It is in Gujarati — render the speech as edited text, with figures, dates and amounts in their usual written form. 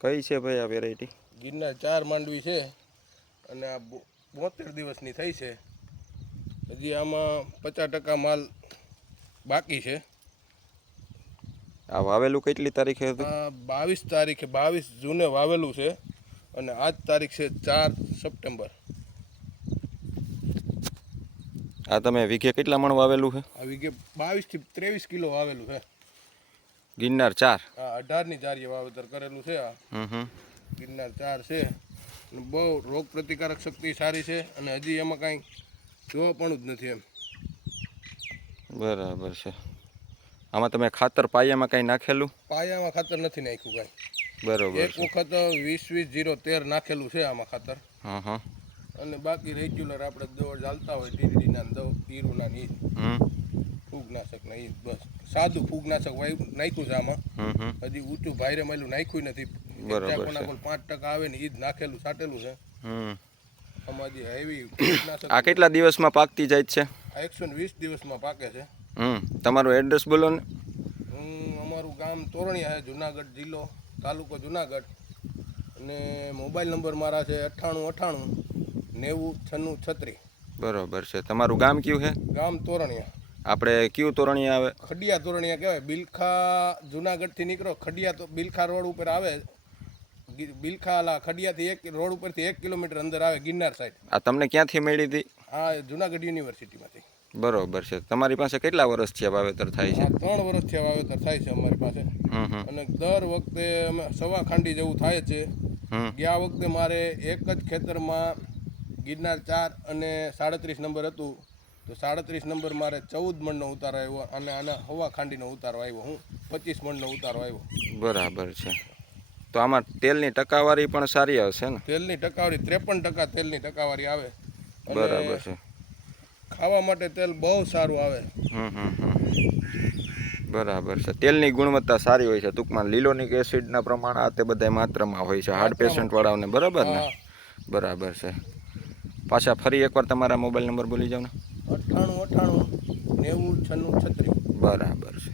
કઈ છે ભાઈ આ વેરાયટી? ગિરનાર 4 માંડવી છે અને આ 72 દિવસની થઈ છે. હજી આમાં 50% માલ બાકી છે. આ વાવેલું કેટલી તારીખે હતું? 22 તારીખે 22 જૂને વાવેલું છે અને આજ તારીખ છે 4 સપ્ટેમ્બર. આ તમે વીઘે કેટલા મણ વાવેલું છે? આ વીઘે 22 થી 23 કિલો વાવેલું છે. ગિરનાર 4? આ 18ની જારીએ વાવેતર કરેલું છે. આ ગિરનાર 4 છે. બહુ રોગ પ્રતિકારક શક્તિ સારી છે અને હજી એમાં કાંઈ જોવા પણ જ નથી એમ. બરાબર છે. આમાં તમે ખાતર પાયામાં કાંઈ નાખેલું? પાયામાં ખાતર નથી નાખ્યું કાંઈ. બરોબર. એક વખત 20-20-0-13 નાખેલું છે આમાં ખાતર. હા. અને બાકી રેગ્યુલર આપણે દવા ચાલતા હોય ડીડીના ઈરુના ઈ ફૂગનાશક ને ઈ બસ સાદું ફૂગનાશક નાખ્યું છે આમાં. હજી ઊંચું ભાઈરે માયલું નાખ્યું નથી. બરાબર છે. 5% આવે ને ઈ જ નાખેલું સાટેલું છે. આમાં હજી હેવી ફૂગનાશક. આ કેટલા દિવસમાં પાકતી જાય છે? આ 120 દિવસમાં પાકે છે. તમારું એડ્રેસ બોલો ને. અમારું ગામ તોરણિયા છે, જુનાગઢ જિલ્લો, તાલુકો જુનાગઢ. અને મોબાઈલ નંબર મારા છે 9898 90 96 36. બરોબર છે. તમારું ગામ કયું છે? ગામ તોરણિયા. આપણે કયું તોરણિયા આવે? ખડિયા તોરણિયા કહેવાય. બિલખા જુનાગઢથી નીકળો ખડિયા તો બિલખા રોડ ઉપર આવે. બિલખા ખડિયાથી રોડ ઉપરથી 1 કિલોમીટર અંદર આવે ગિરનાર સાઈડ. આ તમને ક્યાંથી મળી હતી? આ જુનાગઢ યુનિવર્સિટીમાંથી. બરોબર છે. તમારી પાસે કેટલા વર્ષથી વાવેતર થાય છે? 3 વર્ષથી વાવેતર થાય છે અમારી પાસે. અને દર વખતે અમે સવા ખાંડી જેવું થાય છે. ગયા વખતે મારે એક જ ખેતરમાં ગિરનાર 4 અને 37 નંબર હતું તો 37 નંબર મારે 14 મણનો ઉતારો આવ્યો અને આના હવા ખાંડીનો ઉતારો આવ્યો. હું 25 મણનો ઉતારો આવ્યો. બરાબર છે. તો આમાં તેલની ટકાવારી પણ સારી આવશે ને? તેલની ટકાવારી 53% તેલની ટકાવારી આવે. બરાબર છે. ખાવા માટે તેલ બહુ સારું આવે. બરાબર છે. તેલની ગુણવત્તા સારી હોય છે. ટૂંકમાં લીલોનિક એસિડના પ્રમાણ આ તે બધા માત્રામાં હોય છે હાર્ટ પેશન્ટ વાળાઓને. બરાબર ને? બરાબર છે. પાછા ફરી એકવાર તમારા મોબાઈલ નંબર બોલી જાઓ ને. 9898 90 96 36. બરાબર છે.